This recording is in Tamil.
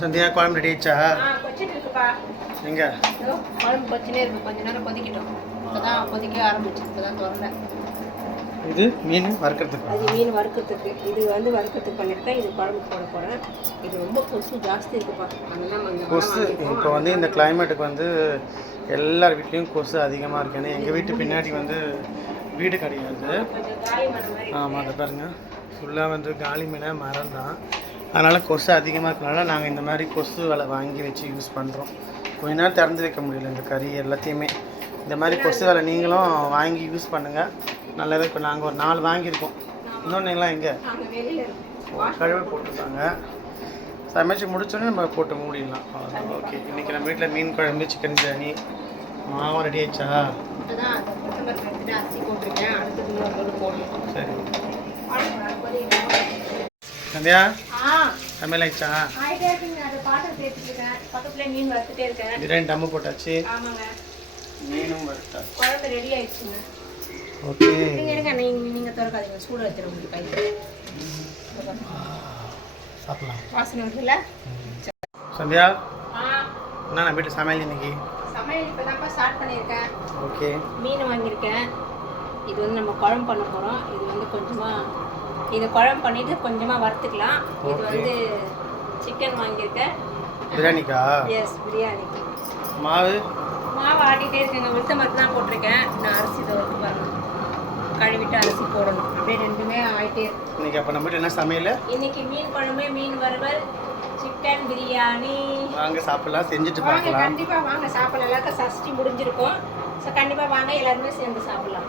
சந்தியா குழம்பு ரெடி ஆயிடுச்சா? கொச்சிட்டு இருக்குப்பா. எங்க குழம்பு கொச்சினே இருக்கு. கொஞ்ச நேரம் கொதிக்கிட்டோம். இப்போதான் கொதிக்க ஆரம்பிச்சு. இப்போதான் திறந்தேன். இது மீன் வறுக்கிறதுக்கு. அது மீன் வறுக்கிறதுக்கு. இது வந்து வறுக்கிறதுக்கு பண்ணியிருக்கேன். இது குழம்பு போட போகிறேன். இது ரொம்ப கொசு ஜாஸ்தி இருக்குப்பா. அதெல்லாம் கொசு இப்போ வந்து இந்த கிளைமேட்டுக்கு வந்து எல்லார் வீட்லேயும் கொசு அதிகமாக இருக்கு. ஏன்னா எங்கள் வீட்டு பின்னாடி வந்து வீடு கிடையாது. ஆமாம், அதை பாருங்கள், ஃபுல்லாக வந்து காலி மீனை மரம் தான். அதனால் கொசு அதிகமாக இருக்கனால நாங்கள் இந்த மாதிரி கொசு வலை வாங்கி வச்சு யூஸ் பண்ணுறோம். கொஞ்ச நேரம் திறந்து வைக்க முடியல இந்த கறி எல்லாத்தையுமே. இந்த மாதிரி கொசு வலை நீங்களும் வாங்கி யூஸ் பண்ணுங்கள், நல்லதாக. இப்போ நாங்கள் ஒரு 4 வாங்கியிருக்கோம். இன்னொன்றுலாம் எங்கே கழுவி போட்டுருக்காங்க. சமைச்சு முடிச்சோடனே நம்ம போட்டு மூடிடலாம். அவ்வளோதான். ஓகே, இன்றைக்கி நம்ம வீட்டில் மீன் குழம்பு, சிக்கன் பிரியாணி, மாவும் ரெடி ஆயிடுச்சா? சரி சந்தியா, சமையல் ஆயிடுச்சா? பிரியாணி டம்மு போட்டாச்சு, மீனும் வறுத்தாச்சு. குழம்பு ரெடி ஆயிடுச்சுங்க. ஓகே, நீங்கள் திறக்காதீங்க, சூட வச்சிட உங்களுக்கு கை சாப்பிடலாம். வாசனை வருதுல்ல? சந்தியா, என்ன நான் வீட்டில் சமையல் இன்னைக்கு? சமையல் இப்போ தான்ப்பா ஸ்டார்ட் பண்ணியிருக்கேன். ஓகே, மீன் வாங்கியிருக்கேன். இது வந்து நம்ம குழம்பு பண்ண போகிறோம். இது வந்து கொஞ்சமாக இது குழம்பு பண்ணிவிட்டு கொஞ்சமாக வறுத்துக்கலாம். இது வந்து சிக்கன் வாங்கியிருக்கேன். பிரியாணிக்கா? எஸ், பிரியாணிக்கு. மாவு ஆட்டிகிட்டே இருக்கேங்க. விழுத்த மரத்து தான் போட்டிருக்கேன். நான் அரிசி தோறுத்து பாருங்க, கழுவிட்டு அரிசி போடணும். அப்படியே ரெண்டுமே ஆகிட்டே இருக்கு. இன்னைக்கு அப்போ நம்ம வீட்டில் என்ன சமையல்? இன்னைக்கு மீன் குழம்பு, மீன் வறுவல், சிக்கன் பிரியாணி. வாங்க சாப்பிடலாம், செஞ்சுட்டு பார்க்கலாம். கண்டிப்பாக வாங்க சாப்பிடலாம். எல்லாருக்கும் சஷ்டி முடிஞ்சிருக்கும். ஸோ கண்டிப்பாக வாங்க, எல்லாருமே சேர்ந்து சாப்பிடலாம்.